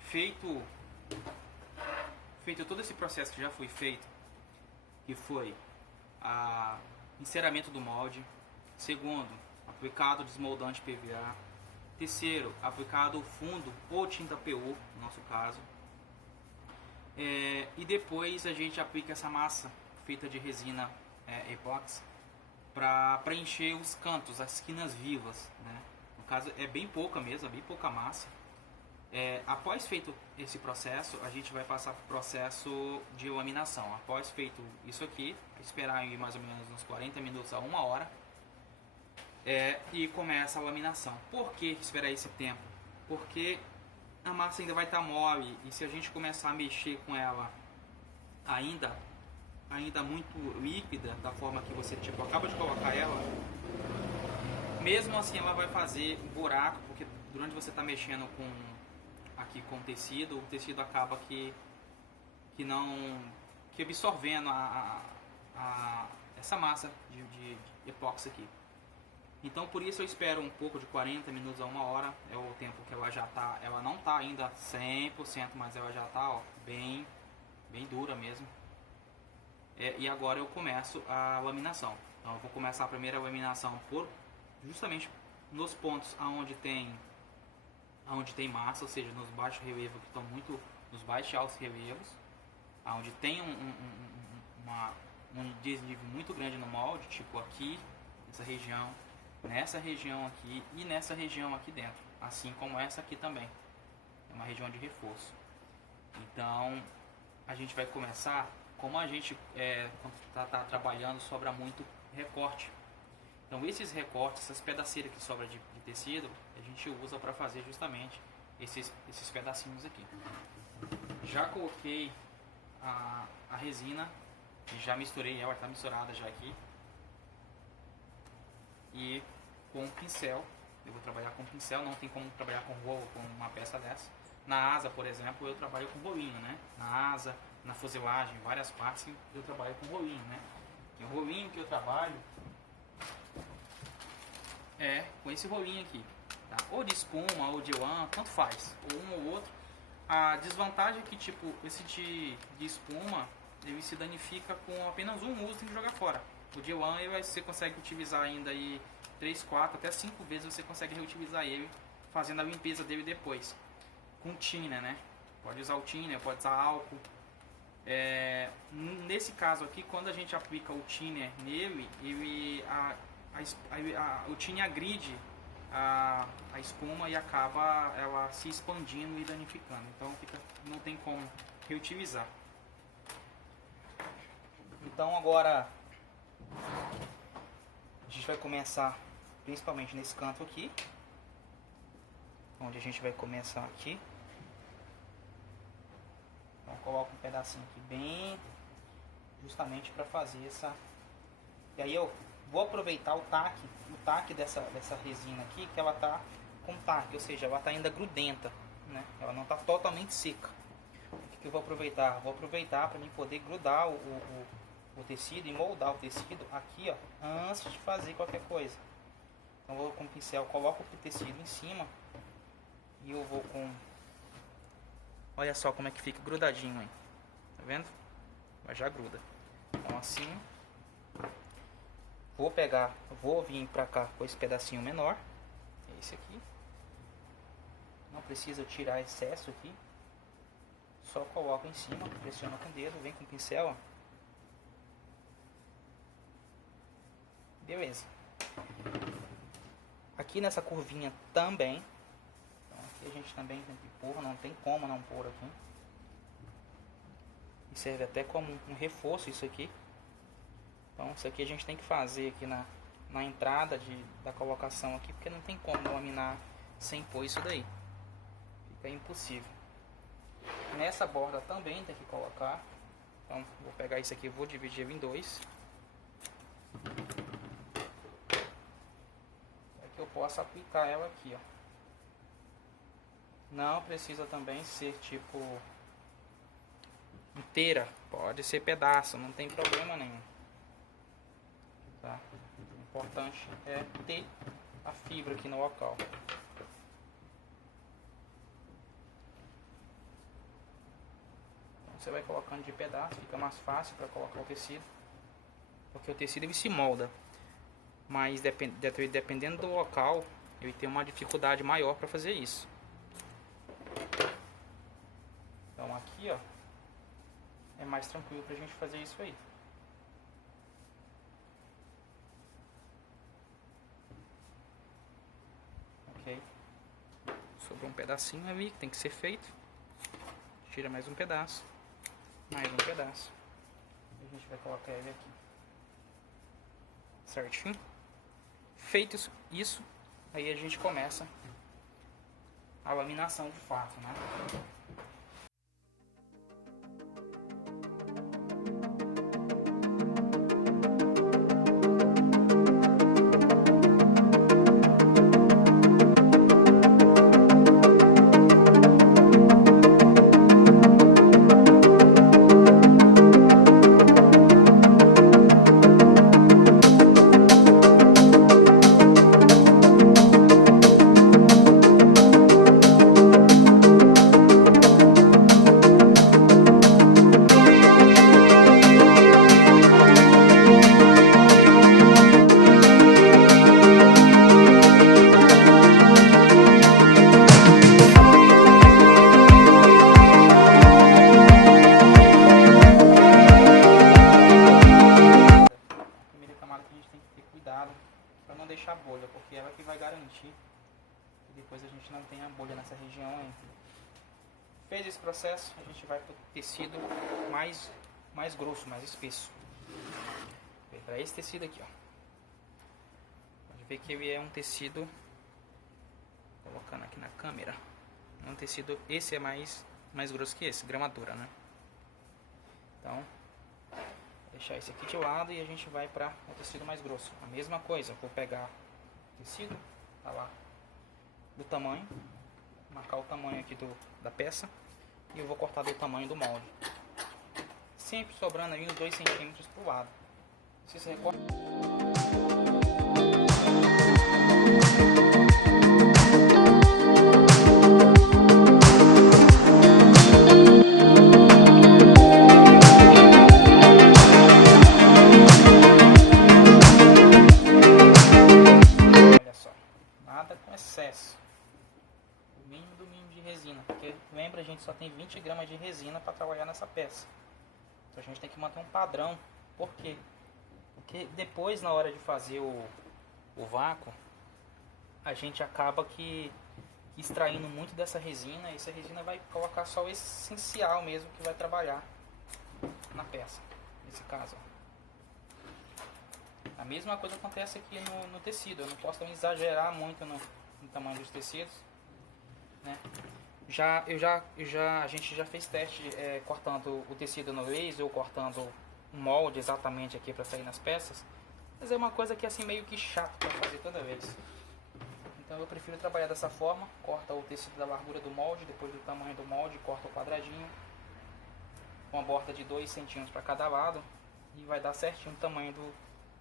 feito todo esse processo que já foi feito, que foi a enceramento do molde, segundo, aplicado desmoldante PVA, terceiro, aplicado fundo ou tinta PU, no nosso caso, e depois a gente aplica essa massa feita de resina epóxi para preencher os cantos, as esquinas vivas, né? No caso é bem pouca mesmo, é bem pouca massa. Após feito esse processo, a gente vai passar para o processo de laminação. Após feito isso aqui, esperar aí mais ou menos uns 40 minutos a 1 hora, e começa a laminação. Por que esperar esse tempo? Porque a massa ainda vai estar mole, e se a gente começar a mexer com ela ainda muito líquida, da forma que você acaba de colocar ela, mesmo assim ela vai fazer um buraco, porque durante você está mexendo aqui com o tecido acaba que absorvendo essa massa de epóxi aqui. Então por isso eu espero um pouco de 40 minutos a 1 hora, é o tempo que ela já tá, ela não tá ainda 100%, mas ela já tá bem dura mesmo. E agora eu começo a laminação. Então eu vou começar a primeira laminação justamente nos pontos onde tem massa, ou seja, nos baixos relevos que estão muito nos baixos e altos relevos, onde tem um desnível muito grande no molde, tipo aqui, nessa região aqui e nessa região aqui dentro, assim como essa aqui também, é uma região de reforço. Então a gente vai começar, como a gente quando tá trabalhando, sobra muito recorte. Então esses recortes, essas pedaceiras que sobra de tecido, a gente usa para fazer justamente esses pedacinhos aqui. Já coloquei a resina e já misturei ela, está misturada já aqui. E com o pincel, eu vou trabalhar com pincel, não tem como trabalhar com rolo com uma peça dessa. Na asa, por exemplo, eu trabalho com rolinho, né? Na asa, na fuselagem, várias partes eu trabalho com rolinho, né? E o rolinho que eu trabalho com esse rolinho aqui, tá? Ou de espuma ou de lã, tanto faz, ou um ou outro. A desvantagem é que tipo esse de espuma ele se danifica com apenas um uso, tem que jogar fora. O de lã você consegue utilizar ainda aí 3, 4, até 5 vezes você consegue reutilizar ele, fazendo a limpeza dele depois. Com thinner, né? Pode usar o thinner, pode usar álcool. Nesse caso aqui, quando a gente aplica o thinner nele, o thinner agride a espuma e acaba ela se expandindo e danificando. Então não tem como reutilizar. Então agora a gente vai começar principalmente nesse canto aqui, onde a gente vai começar aqui. Então coloco um pedacinho aqui bem justamente para fazer essa. E aí eu vou aproveitar o taque dessa resina aqui, que ela tá com taque, ou seja, ela tá ainda grudenta, né? Ela não tá totalmente seca. O que eu vou aproveitar? Vou aproveitar para mim poder grudar o tecido e moldar o tecido aqui, ó, antes de fazer qualquer coisa. Então eu vou com o pincel, coloco o tecido em cima e eu vou com... Olha só como é que fica grudadinho aí, tá vendo? Mas já gruda. Então assim, vou vir pra cá com esse pedacinho menor, esse aqui. Não precisa tirar excesso aqui, só coloca em cima, pressiona com o dedo, vem com o pincel, ó. Beleza. Aqui nessa curvinha também. Então aqui a gente também tem que pôr, não tem como não pôr aqui. E serve até como um reforço isso aqui. Então isso aqui a gente tem que fazer aqui na entrada da colocação aqui, porque não tem como laminar sem pôr isso daí. Fica impossível. Nessa borda também tem que colocar. Então vou pegar isso aqui, vou dividir ele em dois. Que eu possa aplicar ela aqui, ó. Não precisa também ser tipo inteira, pode ser pedaço, não tem problema nenhum, tá? O importante é ter a fibra aqui no local. você vai colocando de pedaço, fica mais fácil para colocar o tecido. Porque o tecido ele se molda, mas dependendo do local, ele tem uma dificuldade maior para fazer isso. Então aqui, ó, é mais tranquilo pra gente fazer isso aí. Ok. Sobrou um pedacinho ali que tem que ser feito. Tira mais um pedaço. Mais um pedaço. E a gente vai colocar ele aqui. Certinho. Feito isso, aí a gente começa a laminação de fato, né? Para não deixar bolha, porque ela que vai garantir que depois a gente não tenha bolha nessa região ainda. Fez esse processo, a gente vai para o tecido mais grosso, mais espesso. Para esse tecido aqui, ó. Pode ver que ele é um tecido, colocando aqui na câmera, é um tecido, esse é mais grosso que esse, gramadura, né? Então, deixar esse aqui de lado e a gente vai para o tecido mais grosso. A mesma coisa, vou pegar o tecido, tá lá, do tamanho, marcar o tamanho aqui da peça e eu vou cortar do tamanho do molde. Sempre sobrando aí uns 2 centímetros pro lado. Se você recorta... A gente só tem 20 gramas de resina para trabalhar nessa peça. Então a gente tem que manter um padrão. Por quê? Porque depois, na hora de fazer o vácuo, a gente acaba que extraindo muito dessa resina. E essa resina vai colocar só o essencial mesmo que vai trabalhar na peça. Nesse caso, a mesma coisa acontece aqui no tecido. Eu não posso também exagerar muito no tamanho dos tecidos, né? A gente já fez teste cortando o tecido no laser ou cortando um molde exatamente aqui para sair nas peças, mas é uma coisa que é assim meio que chato para fazer toda vez. Então eu prefiro trabalhar dessa forma, corta o tecido da largura do molde, depois do tamanho do molde, corta o quadradinho, com a borda de 2 centímetros para cada lado e vai dar certinho o tamanho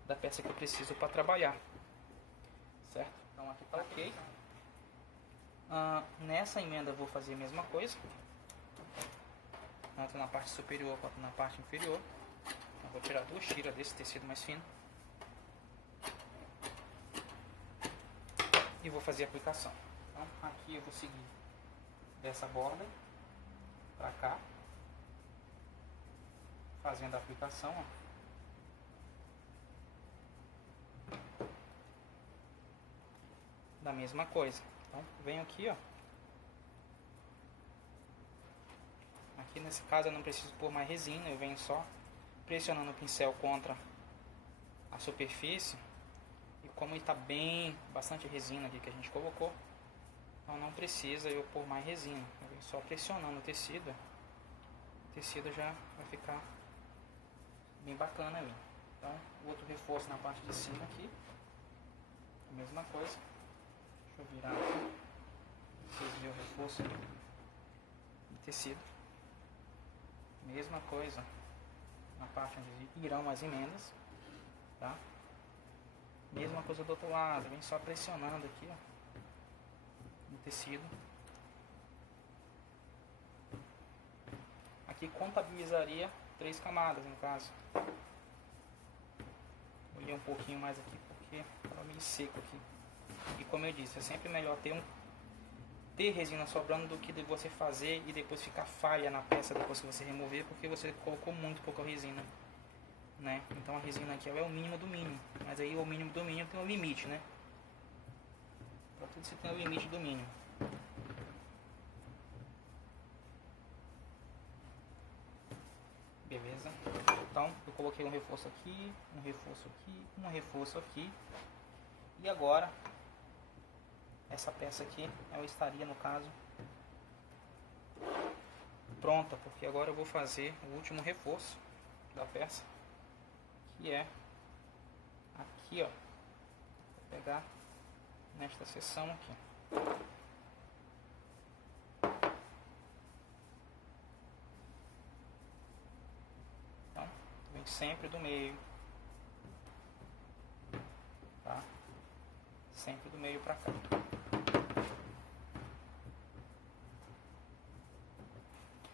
da peça que eu preciso para trabalhar, certo? Então aqui tá ok. Nessa emenda eu vou fazer a mesma coisa, tanto na parte superior quanto na parte inferior. Eu vou tirar 2 tiras desse tecido mais fino e vou fazer a aplicação. Então aqui eu vou seguir dessa borda para cá, fazendo a aplicação, ó. Da mesma coisa. Então, venho aqui, ó. Aqui nesse caso eu não preciso pôr mais resina, eu venho só pressionando o pincel contra a superfície. E como está bastante resina aqui que a gente colocou, então não precisa eu pôr mais resina. Eu venho só pressionando o tecido já vai ficar bem bacana ali. Então, o outro reforço na parte de cima aqui, a mesma coisa. Deixa eu virar aqui, vocês verem o reforço de tecido. Mesma coisa na parte onde irão as emendas, tá? Mesma coisa do outro lado, vem só pressionando aqui, ó, no tecido. Aqui que contabilizaria 3 camadas no caso. Olhei um pouquinho mais aqui porque estava meio seco aqui. E como eu disse, é sempre melhor ter resina sobrando do que de você fazer e depois ficar falha na peça depois que você remover, porque você colocou muito pouca resina, né? Então a resina aqui é o mínimo do mínimo, mas aí o mínimo do mínimo tem um limite, né? Para tudo você tem o limite do mínimo. Beleza? Então eu coloquei um reforço aqui, um reforço aqui, um reforço aqui. E agora essa peça aqui ela estaria, no caso, pronta, porque agora eu vou fazer o último reforço da peça, que é aqui, ó. Vou pegar nesta seção aqui. Então, vem sempre do meio, tá? Sempre do meio pra cá.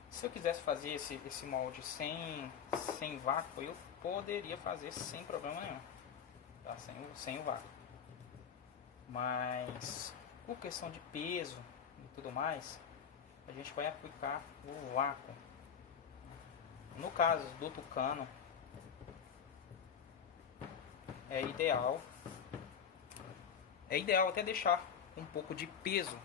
Se eu quisesse fazer esse molde sem vácuo, eu poderia fazer sem problema nenhum, tá? Sem o vácuo. Mas por questão de peso e tudo mais, a gente vai aplicar o vácuo. No caso do tucano, é ideal até deixar um pouco de peso,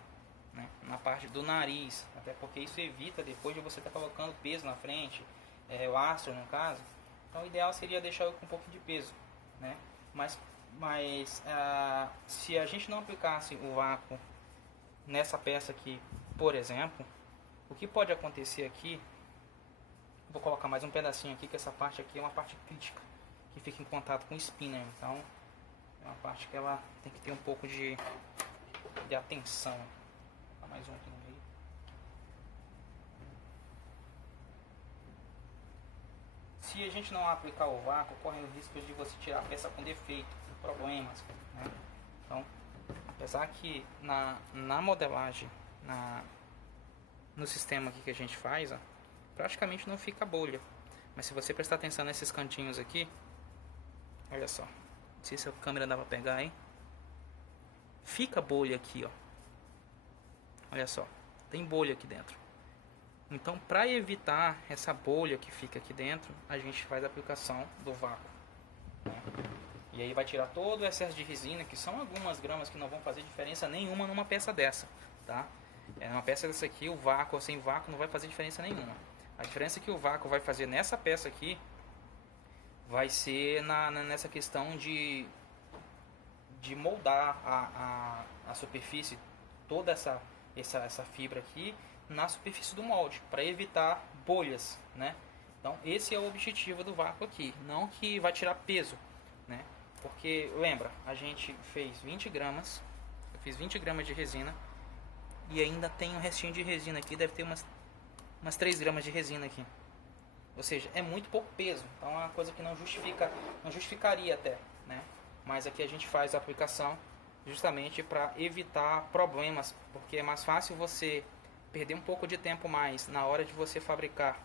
né, na parte do nariz, até porque isso evita depois de você estar colocando peso na frente, o astro no caso. Então o ideal seria deixar com um pouco de peso, né? Mas se a gente não aplicasse o vácuo nessa peça aqui, por exemplo, o que pode acontecer aqui, vou colocar mais um pedacinho aqui, que essa parte aqui é uma parte crítica, que fica em contato com o spinner, então é uma parte que ela tem que ter um pouco de atenção. Mais um aqui no meio. Se a gente não aplicar o vácuo, corre o risco de você tirar a peça com defeito, com problemas, né? Então, apesar que na modelagem, no sistema aqui que a gente faz, ó, praticamente não fica bolha. Mas se você prestar atenção nesses cantinhos aqui, olha só, não sei se a câmera dá pra pegar aí, fica bolha aqui, ó. Olha só, tem bolha aqui dentro. Então, para evitar essa bolha que fica aqui dentro, a gente faz a aplicação do vácuo, né? E aí vai tirar todo o excesso de resina, que são algumas gramas que não vão fazer diferença nenhuma numa peça dessa, tá? Uma peça dessa aqui, o vácuo ou sem vácuo não vai fazer diferença nenhuma. A diferença que o vácuo vai fazer nessa peça aqui vai ser nessa questão de moldar a superfície, toda essa fibra aqui na superfície do molde, para evitar bolhas, né? Então esse é o objetivo do vácuo aqui, não que vai tirar peso, né? Porque lembra, a gente fez 20 gramas, eu fiz 20 gramas de resina e ainda tem um restinho de resina aqui, deve ter umas 3 gramas de resina aqui, ou seja, é muito pouco peso, então é uma coisa que não justificaria até, né? Mas aqui a gente faz a aplicação justamente para evitar problemas, porque é mais fácil você perder um pouco de tempo mais na hora de você fabricar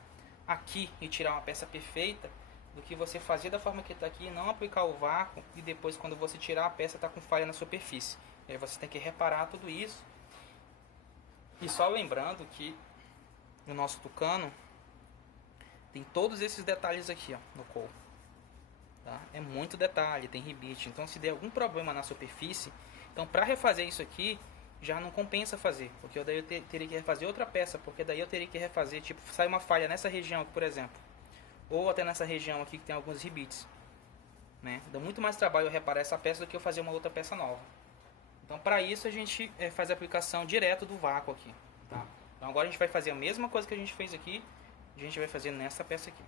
aqui e tirar uma peça perfeita, do que você fazer da forma que está aqui, não aplicar o vácuo e depois quando você tirar a peça está com falha na superfície. E aí você tem que reparar tudo isso. E só lembrando que o nosso tucano tem todos esses detalhes aqui, ó, no couro. Tá? É muito detalhe, tem rebite. Então se der algum problema na superfície, então para refazer isso aqui já não compensa fazer, porque daí eu teria que refazer outra peça, porque daí eu teria que refazer, tipo, sai uma falha nessa região aqui, por exemplo, ou até nessa região aqui que tem alguns rebites, né? Dá muito mais trabalho eu reparar essa peça do que eu fazer uma outra peça nova. Então para isso a gente faz a aplicação direto do vácuo aqui, tá? Então agora a gente vai fazer a mesma coisa que a gente fez aqui, a gente vai fazer nessa peça aqui.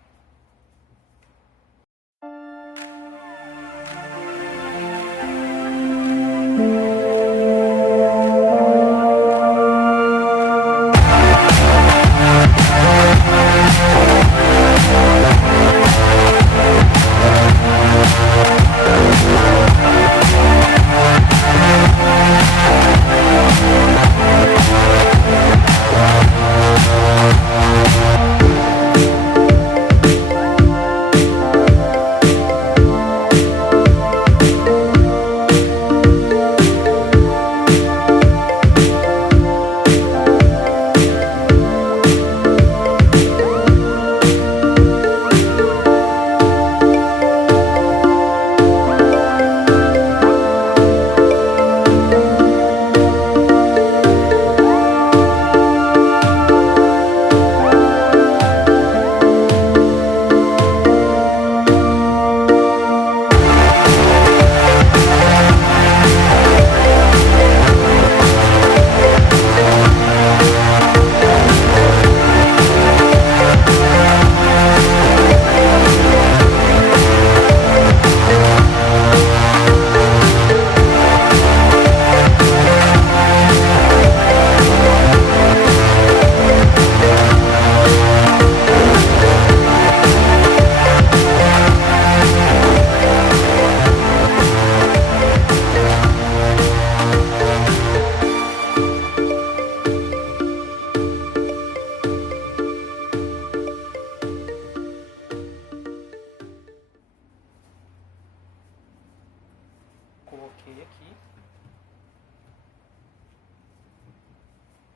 coloquei aqui.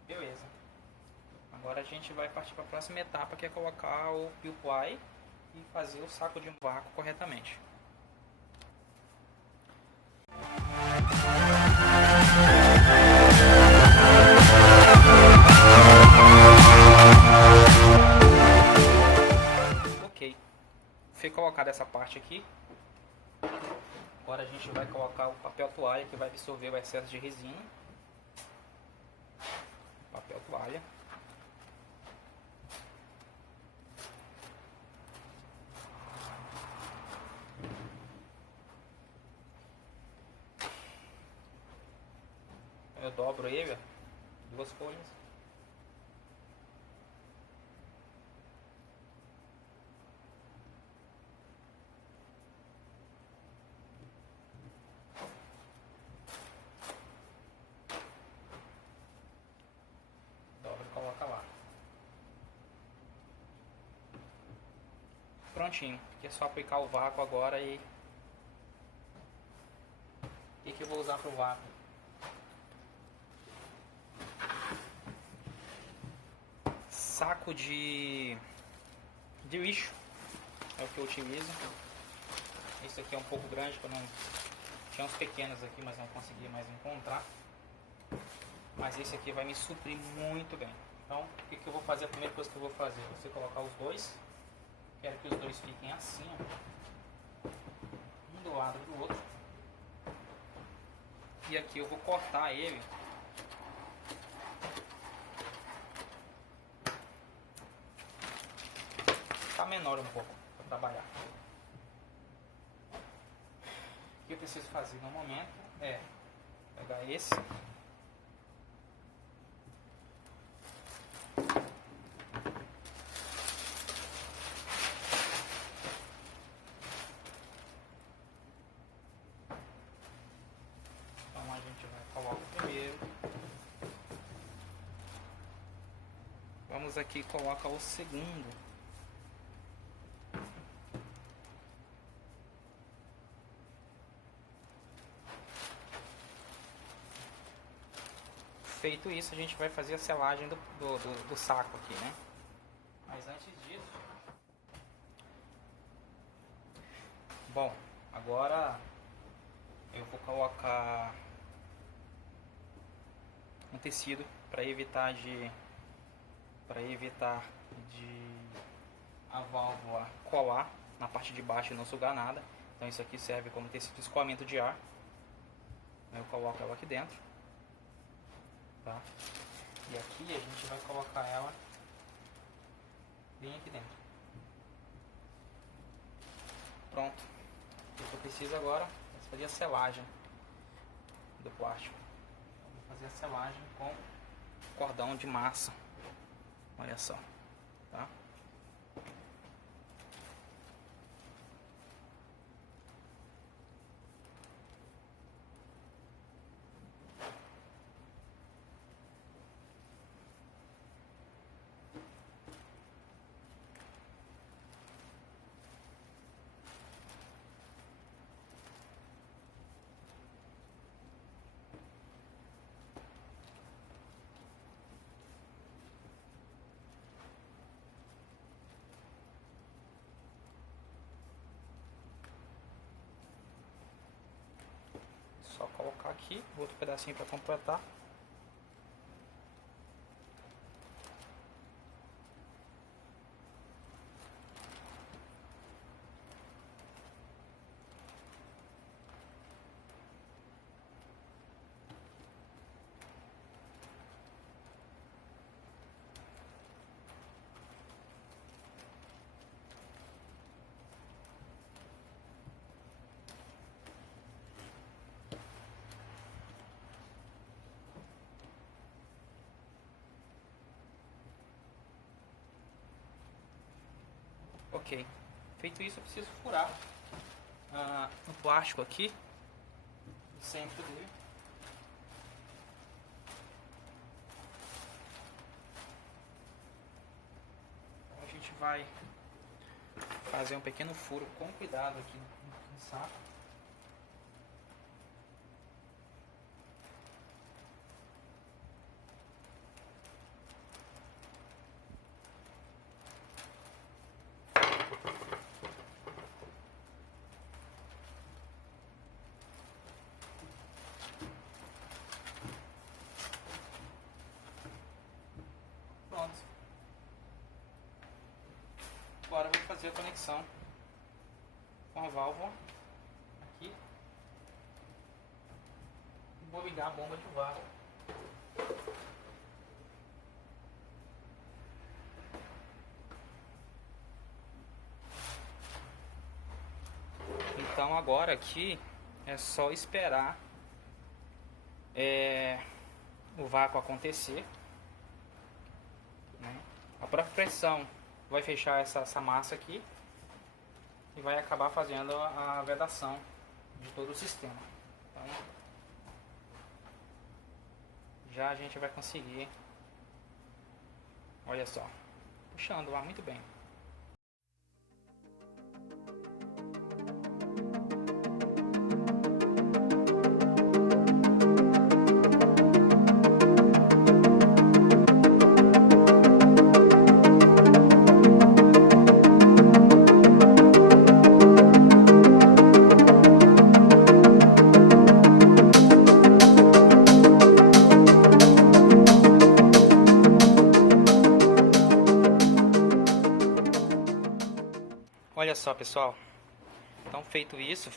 Beleza. Agora a gente vai partir para a próxima etapa, que é colocar o peel ply e fazer o saco de vácuo corretamente. Ok, foi colocada essa parte aqui. Agora a gente vai colocar o papel toalha, que vai absorver o excesso de resina. Papel toalha. Eu dobro ele, ó, 2 folhas. Dobra e coloca lá. Prontinho, aqui é só aplicar o vácuo agora e o que eu vou usar para o vácuo? Saco de lixo é o que eu utilizo. Esse aqui é um pouco grande, que eu não tinha uns pequenos aqui, mas não consegui mais encontrar. Mas esse aqui vai me suprir muito bem. Então, o que eu vou fazer? A primeira coisa que eu vou fazer é você colocar os dois. Quero que os dois fiquem assim, ó, um do lado do outro. E aqui eu vou cortar ele tá menor um pouco para trabalhar. O que eu preciso fazer no momento é pegar esse, então a gente vai colocar o primeiro, vamos aqui colocar o segundo. Feito isso, a gente vai fazer a selagem do saco aqui, né? Mas antes disso... Bom, agora eu vou colocar um tecido para evitar de a válvula colar na parte de baixo e não sugar nada. Então isso aqui serve como tecido de escoamento de ar. Eu coloco ela aqui dentro. Tá? E aqui a gente vai colocar ela bem aqui dentro. Pronto. O que eu preciso agora é fazer a selagem do plástico. Vou fazer a selagem com cordão de massa. Olha só. Tá? Só colocar aqui outro pedacinho para completar. Ok, feito isso eu preciso furar o plástico aqui, o centro dele. Então a gente vai fazer um pequeno furo com cuidado aqui no saco. agora eu vou fazer a conexão com a válvula aqui. Vou ligar a bomba de vácuo. Então agora aqui é só esperar o vácuo acontecer, né? A própria pressão vai fechar essa massa aqui e vai acabar fazendo a vedação de todo o sistema. Então, já a gente vai conseguir, olha só, puxando o ar muito bem. Olha só, pessoal, então feito isso,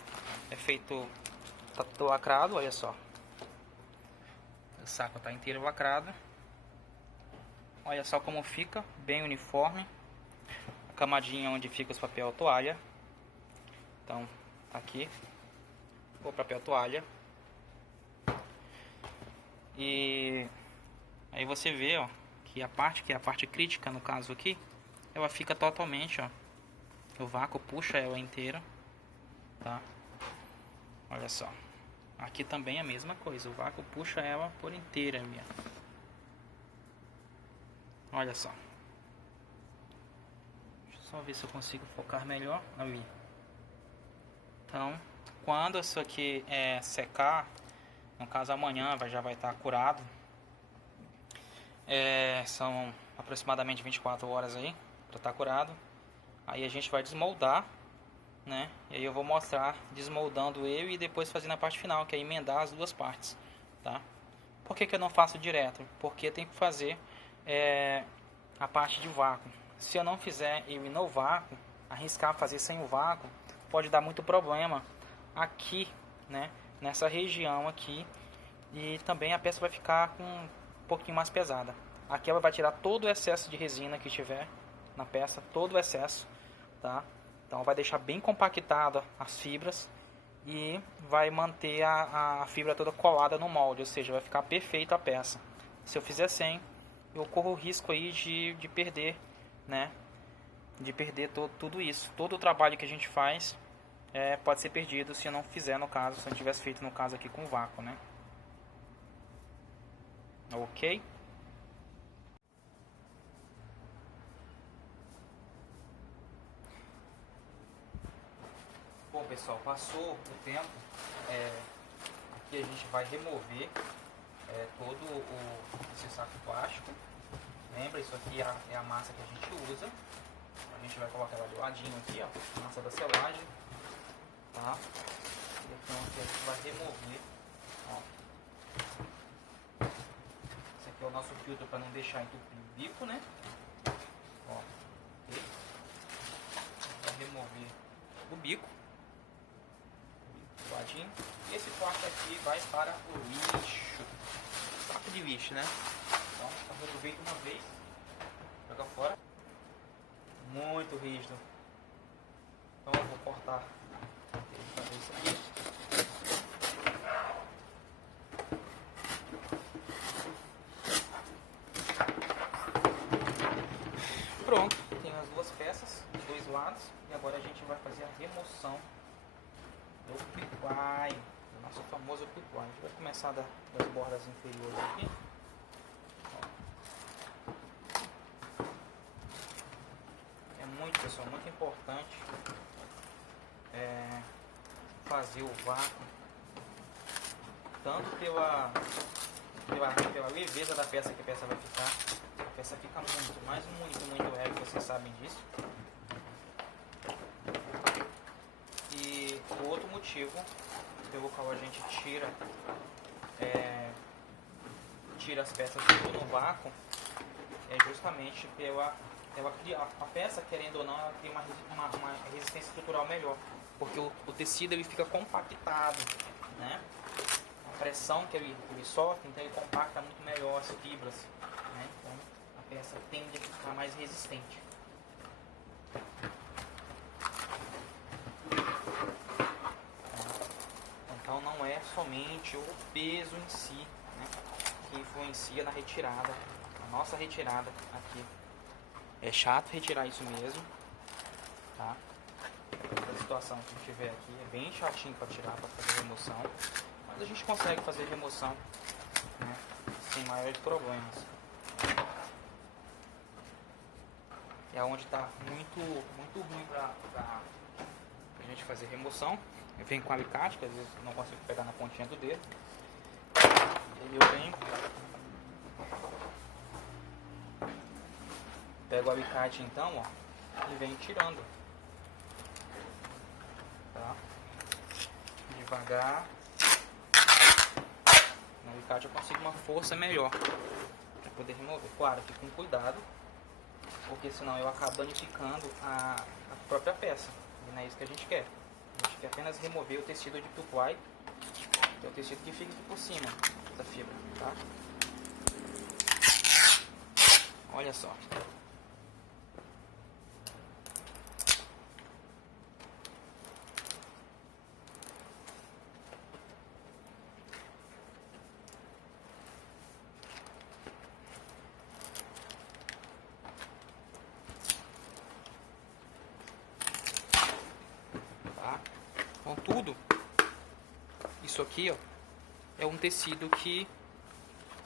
tá tudo lacrado, olha só, o saco tá inteiro lacrado, olha só como fica, bem uniforme, a camadinha onde fica os papel toalha, então aqui, o papel toalha, e aí você vê, ó, que é a parte crítica no caso aqui, ela fica totalmente, ó, o vácuo puxa ela inteira, tá? Olha só. Aqui também é a mesma coisa. O vácuo puxa ela por inteira, minha. Olha só. Deixa eu só ver se eu consigo focar melhor ali. Então, quando isso aqui secar, no caso amanhã já vai estar curado. São aproximadamente 24 horas aí para estar curado. Aí a gente vai desmoldar, né? E aí eu vou mostrar desmoldando ele e depois fazendo a parte final, que é emendar as duas partes, tá? Por que eu não faço direto? Porque tem que fazer a parte de vácuo. Se eu não fizer ele no vácuo, arriscar fazer sem o vácuo, pode dar muito problema aqui, né? Nessa região aqui. E também a peça vai ficar um pouquinho mais pesada. Aqui ela vai tirar todo o excesso de resina que tiver na peça, todo o excesso, tá? Então vai deixar bem compactada as fibras e vai manter a fibra toda colada no molde, ou seja, vai ficar perfeita a peça. Se eu fizer sem, eu corro o risco aí de perder, né? De perder tudo isso, todo o trabalho que a gente faz pode ser perdido se eu não fizer, no caso, se eu não tivesse feito no caso aqui com vácuo, né? Ok? Bom, pessoal, passou o tempo, aqui a gente vai remover todo esse saco plástico. Lembra, isso aqui é a massa que a gente usa. A gente vai colocar ela do ladinho aqui, ó, massa da selagem, tá? Então aqui a gente vai remover, ó. Esse aqui é o nosso filtro para não deixar entupir o bico, né? Ó, ok? Vai remover o bico. E esse plástico aqui vai para o lixo, saco de lixo, né? Então, aproveita uma vez, joga fora. Muito rígido. Então eu vou cortar para fazer isso aqui. Pronto, tem as duas peças dos dois lados e agora a gente vai fazer a remoção do picuai, o nosso famoso picuai. A gente vai começar das bordas inferiores aqui. É muito, pessoal, muito importante fazer o vácuo, tanto pela leveza da peça que a peça vai ficar. A peça fica muito, mas muito leve, vocês sabem disso. E o outro motivo pelo qual a gente tira as peças tudo no vácuo é justamente pela a peça, querendo ou não, ela cria uma resistência estrutural melhor, porque o tecido ele fica compactado, né? A pressão que ele sofre, então ele compacta muito melhor as fibras, né? Então a peça tende a ficar mais resistente. Então não é somente o peso em si, né, que influencia na retirada, a nossa retirada aqui. É chato retirar isso mesmo, tá? A situação que a gente tiver aqui é bem chatinho para tirar, para fazer remoção, mas a gente consegue fazer remoção, né, sem maiores problemas. É onde está muito ruim para a gente fazer remoção. Eu venho com alicate, que às vezes eu não consigo pegar na pontinha do dedo. E eu venho, pego o alicate então, ó, e venho tirando, tá? Devagar. No alicate eu consigo uma força melhor para poder remover. Claro que com cuidado, porque senão eu acabo danificando a própria peça. E não é isso que a gente quer. A gente quer apenas remover o tecido de two-ply, que é o tecido que fica aqui por cima da fibra, tá? Olha só. Contudo, isso aqui, ó, é um tecido que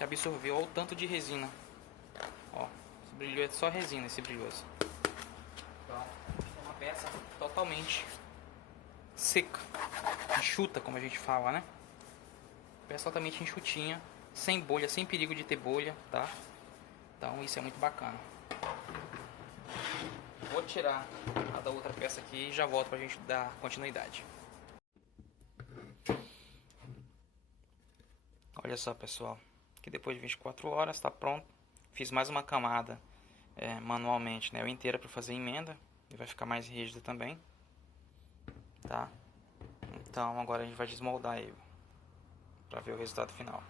absorveu o tanto de resina. Ó, esse brilho é só resina, esse brilhoso. Então, é uma peça totalmente seca, enxuta, como a gente fala, né? Peça totalmente enxutinha, sem bolha, sem perigo de ter bolha, tá? Então isso é muito bacana. Vou tirar a da outra peça aqui e já volto pra gente dar continuidade. Olha só, pessoal, que depois de 24 horas está pronto. Fiz mais uma camada manualmente, né, eu inteira para fazer emenda, e vai ficar mais rígido também, tá? Então agora a gente vai desmoldar ele para ver o resultado final.